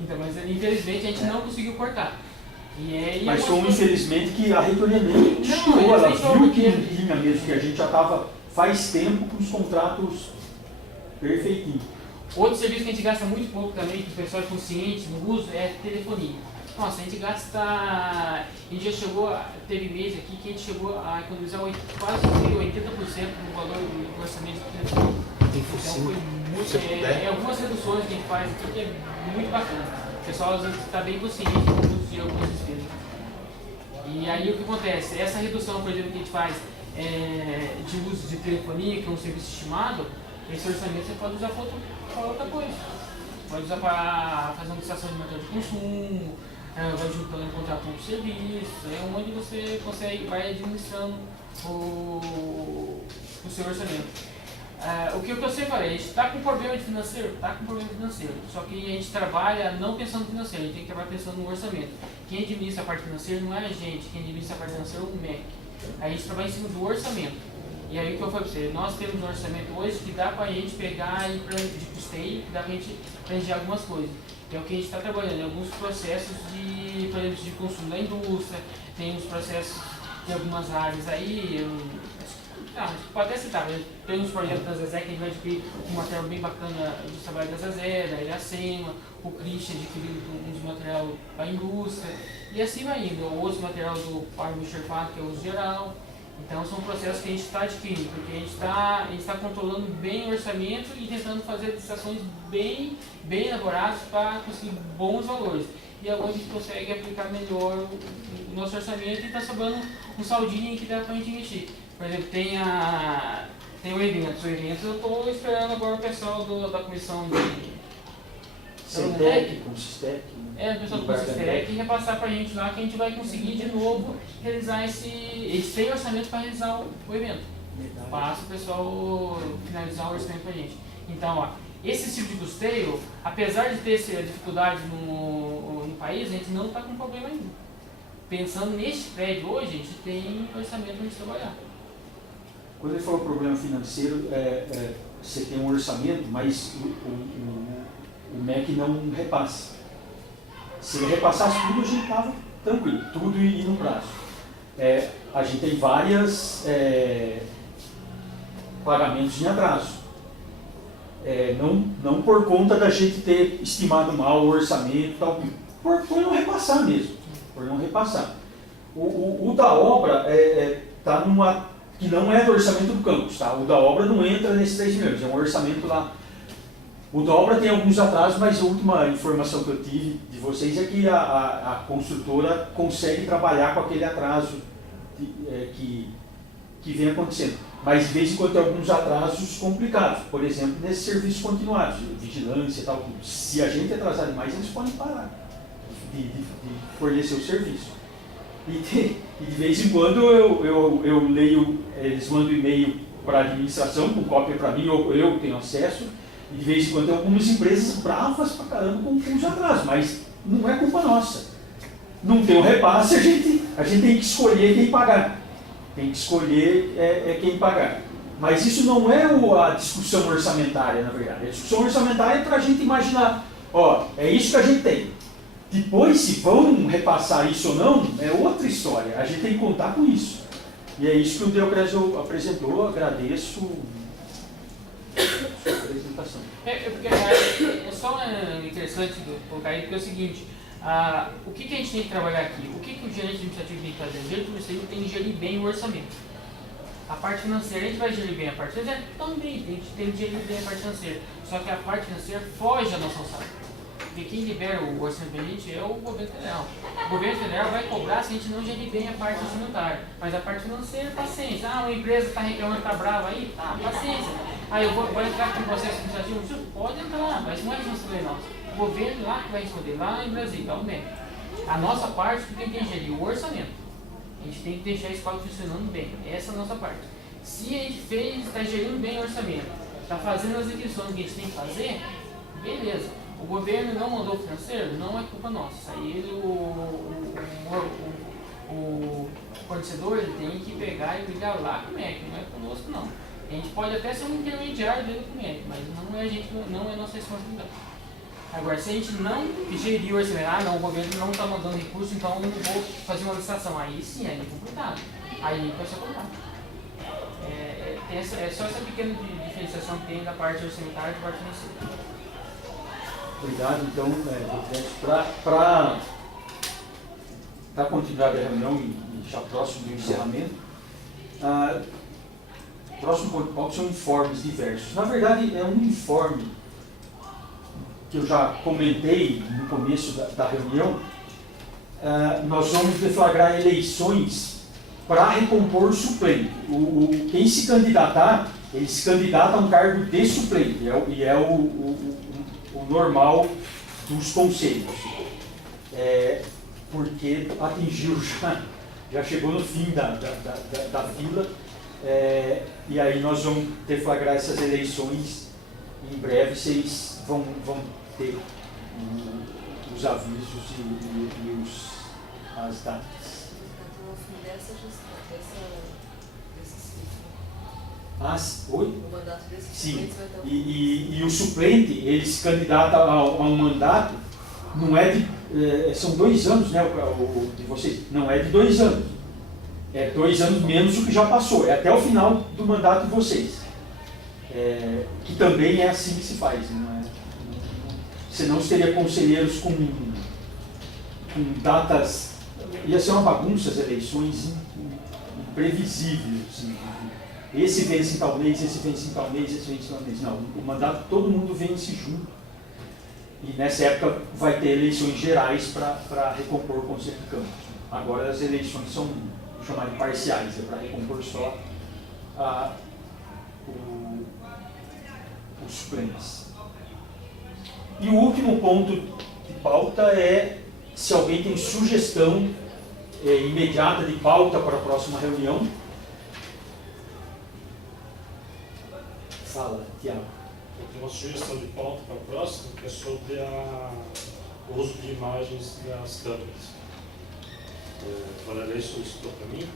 Então, mas infelizmente a gente não conseguiu cortar. Mas foi infelizmente que a reitoria nem chegou, ela viu que não tinha mesmo, que a gente já estava faz tempo com os contratos perfeitinhos. Outro serviço que a gente gasta muito pouco também, que o pessoal é consciente no uso, é telefonia. Nossa, a gente gasta. A gente já chegou, teve mês aqui que a gente chegou a economizar quase 80% do valor do orçamento de telefonia. Então foi muito. Algumas reduções que a gente faz aqui que é muito bacana. O pessoal às vezes está bem consciente do uso de algumas despesas. E aí o que acontece? Essa redução, por exemplo, que a gente faz de uso de telefonia, que é um serviço estimado, esse orçamento você pode usar para outra coisa. Pode usar para fazer uma licitação de mercado de consumo, vai juntando um contrato com serviço, onde você consegue, vai administrando o seu orçamento. O que eu separei, a gente está com problema de financeiro? Está com problema financeiro. Só que a gente trabalha não pensando no financeiro, a gente tem que trabalhar pensando no orçamento. Quem administra a parte financeira não é a gente, quem administra a parte financeira é o MEC. A gente trabalha em cima do orçamento. E aí o que eu falei para você, nós temos um orçamento hoje que dá para a gente pegar de custeio, que dá para a gente planejar algumas coisas. É o que a gente está trabalhando, em alguns processos de, por exemplo, de consumo da indústria, tem uns processos de algumas áreas aí, pode até citar, tem uns projetos da Zezé que a gente vai adquirir um material bem bacana do trabalho da Zezé, da Iracema, o Christian adquiriu uns material para a indústria, e assim vai indo, outros material do Paulo Michel-Fato, que é o uso geral. Então são processos que a gente está adquirindo, porque a gente está controlando bem o orçamento e tentando fazer licitações bem elaboradas para conseguir bons valores. E é onde a gente consegue aplicar melhor o nosso orçamento e está sobrando um saldinho que dá para a gente investir. Por exemplo, tem o evento. O evento eu estou esperando agora o pessoal da comissão de CETEC, com SISTEC. O pessoal do SISTEC repassar para a gente lá que a gente vai conseguir de novo realizar eles têm orçamento para realizar o evento. Passa o pessoal finalizar o orçamento para a gente. Então, esse tipo de custeio, apesar de ter dificuldade no país, a gente não está com problema ainda. Pensando neste prédio hoje, a gente tem orçamento para a gente trabalhar. Quando ele falou problema financeiro, você tem um orçamento, mas o MEC não repassa. Se ele repassasse tudo, a gente estava tranquilo, tudo e no prazo. A gente tem vários pagamentos em atraso. Não por conta da gente ter estimado mal o orçamento e tal, por não repassar mesmo. Por não repassar. O da obra está numa que não é do orçamento do campus, tá? O da obra não entra nesses 3 milhões, é um orçamento lá. O da obra tem alguns atrasos, mas a última informação que eu tive de vocês é que a construtora consegue trabalhar com aquele atraso que vem acontecendo. Mas de vez em quando tem alguns atrasos complicados, por exemplo, nesses serviços continuados, vigilância e tal. Se a gente atrasar demais, eles podem parar de fornecer o serviço. E de vez em quando eu leio, eles mandam e-mail para a administração, com cópia para mim, eu tenho acesso, e de vez em quando tem algumas empresas bravas pra caramba com os atrasos, mas não é culpa nossa. Não tem o repasse, a gente tem que escolher quem pagar. Tem que escolher quem pagar. Mas isso não é a discussão orçamentária, na verdade. A discussão orçamentária é para a gente imaginar, é isso que a gente tem. Depois, se vão repassar isso ou não, é outra história. A gente tem que contar com isso. E é isso que o Deocrésio apresentou. Agradeço a sua apresentação. Porque é só interessante colocar aí, porque é o seguinte, o que a gente tem que trabalhar aqui? O que o gerente administrativo tem que fazer? O gerente administrativo tem que gerir bem o orçamento. A parte financeira, a gente vai gerir bem a parte financeira? Também, a gente tem que gerir bem a parte financeira. Só que a parte financeira foge da nossa alçada. Porque quem libera o orçamento da gente é o governo federal. O governo federal vai cobrar se a gente não gerir bem a parte orçamentária. Mas a parte financeira, paciência. Uma empresa está reclamando, está brava aí? Tá, paciência. Aí eu vou entrar com o processo administrativo? O senhor pode entrar, mas não é responsabilidade nossa. O governo lá que vai responder, lá em Brasília, tá bem. A nossa parte, quem tem que gerir o orçamento. A gente tem que deixar esse quadro funcionando bem. Essa é a nossa parte. Se a gente está gerindo bem o orçamento, está fazendo as aquisições que a gente tem que fazer, beleza. O governo não mandou o financeiro, não é culpa nossa. Aí o fornecedor ele tem que pegar e brigar lá com o MEC, não é conosco não. A gente pode até ser um intermediário dentro do MEC, mas não é nossa responsabilidade. Agora, se a gente não gerir o orçamento, não, o governo não está mandando recurso, então eu não vou fazer uma licitação. Aí sim, aí é complicado. Aí vai ser complicado. É só essa pequena diferenciação que tem da parte orçamentária e da parte financeira. Obrigado, então, para continuar a reunião e já próximo do encerramento, o próximo ponto de pauta são informes diversos. Na verdade, é um informe que eu já comentei no começo da reunião. Nós vamos deflagrar eleições para recompor suplente. Quem se candidatar, ele se candidata a um cargo de suplente, e é o normal dos conselhos, porque atingiu já chegou no fim da fila, e aí nós vamos deflagrar essas eleições em breve. Vocês vão ter os avisos e as datas. No fim dessa Oi? o mandato desse Sim, vai ter e o suplente, ele se candidata a um mandato, não é de, são 2 anos, né, o de vocês, não é de 2 anos, é 2 anos menos do que já passou, é até o final do mandato de vocês, que também é assim que se faz, senão teria conselheiros com datas, ia ser uma bagunça as eleições imprevisíveis, assim. Esse vence em tal mês, esse vence em tal mês, esse vence em tal mês. Não, o mandato todo mundo vence junto. E nessa época vai ter eleições gerais para recompor o Conselho de Câmara. Agora as eleições são chamadas de parciais, é para recompor só os suplentes. E o último ponto de pauta é se alguém tem sugestão imediata de pauta para a próxima reunião. Fala, Tiago. Eu tenho uma sugestão de pauta para a próxima, que é sobre o uso de imagens das câmeras. O Vanderlei solicitou para mim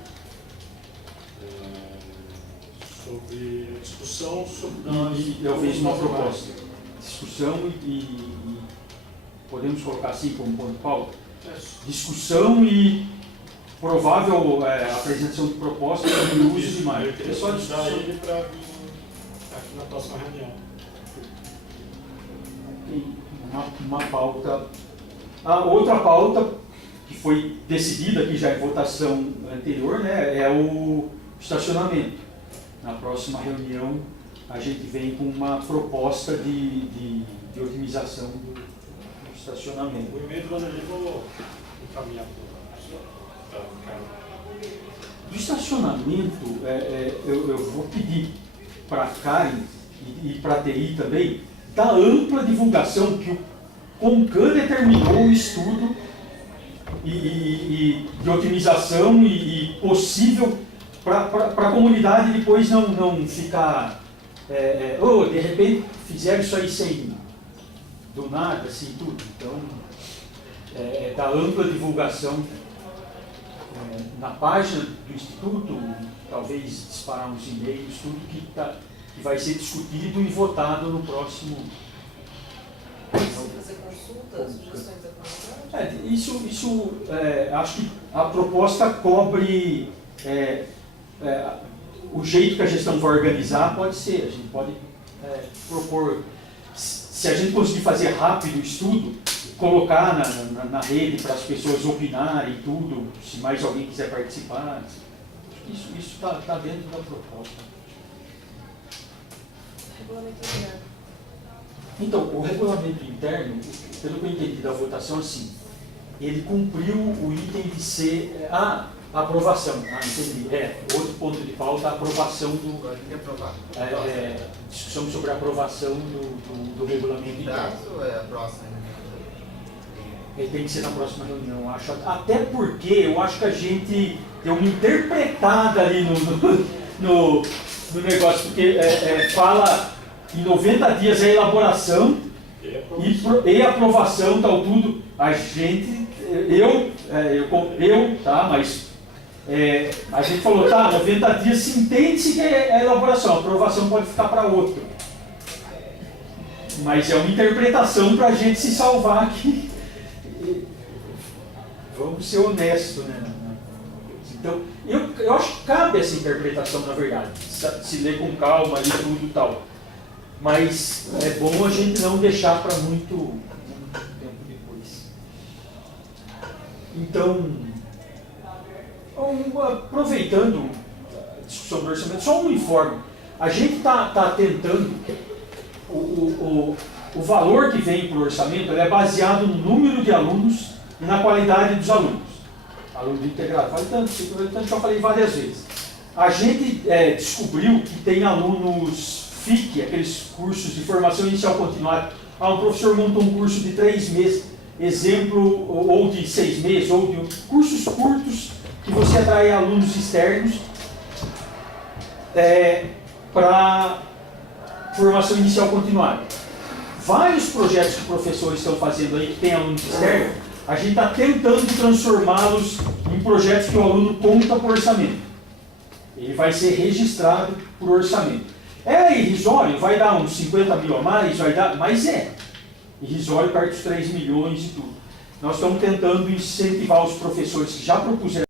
sobre a discussão sobre... Eu fiz uma proposta. Discussão e podemos colocar assim como ponto de pauta? Discussão e provável apresentação de propostas de uso de imagens. Eu queria só convidar ele para vir aqui na próxima reunião. Uma pauta. Outra pauta que foi decidida aqui já em votação anterior, né, é o estacionamento. Na próxima reunião a gente vem com uma proposta de otimização do estacionamento. O e-mail do Vanderlei vou encaminhar para o Do estacionamento, eu vou pedir para a Karen e para a TI também, da ampla divulgação que o CONCAN determinou o estudo e de otimização e possível para a comunidade depois não ficar, de repente fizeram isso aí sem, do nada, assim, tudo. Então, da ampla divulgação na página do Instituto, talvez disparar uns e-mails, tudo que vai ser discutido e votado no próximo. Vamos fazer fazer consulta, sugestões da comunidade? Acho que a proposta cobre o jeito que a gestão vai organizar, pode ser. A gente pode propor, se a gente conseguir fazer rápido o estudo, colocar na rede para as pessoas opinarem tudo, se mais alguém quiser participar. Isso está dentro da proposta. Regulamento interno. Então, o regulamento interno, pelo que eu entendi da votação, assim, ele cumpriu o item de ser aprovação. Entendi. Outro ponto de pauta, a aprovação do... Agora tem que aprovar. discussão sobre a aprovação do regulamento interno. Prazo ou é a próxima? Ele tem que ser na próxima reunião, eu acho. Até porque eu acho que a gente deu uma interpretada ali no negócio, porque fala em 90 dias a elaboração e aprovação, tal, tudo. A gente, mas a gente falou, 90 dias se entende-se que é a elaboração, a aprovação pode ficar para outro. Mas é uma interpretação para a gente se salvar aqui. Vamos ser honestos, né? Então, eu acho que cabe essa interpretação, na verdade, se ler com calma e tudo e tal. Mas é bom a gente não deixar para muito tempo depois. Então, aproveitando a discussão do orçamento, só um informe. A gente está tentando, o valor que vem para o orçamento é baseado no número de alunos e na qualidade dos alunos. Aluno integrado, vale tanto que eu falei várias vezes. A gente descobriu que tem alunos FIC, aqueles cursos de formação inicial continuada. Um professor montou um curso de 3 meses, exemplo, ou de 6 meses, ou de cursos curtos, que você atrai alunos externos para formação inicial continuada. Vários projetos que professores estão fazendo aí, que tem alunos externos, a gente está tentando transformá-los em projetos que o aluno conta por orçamento. Ele vai ser registrado por orçamento. É irrisório, vai dar uns 50 mil a mais, mas é irrisório, perto dos 3 milhões e tudo. Nós estamos tentando incentivar os professores que já propuseram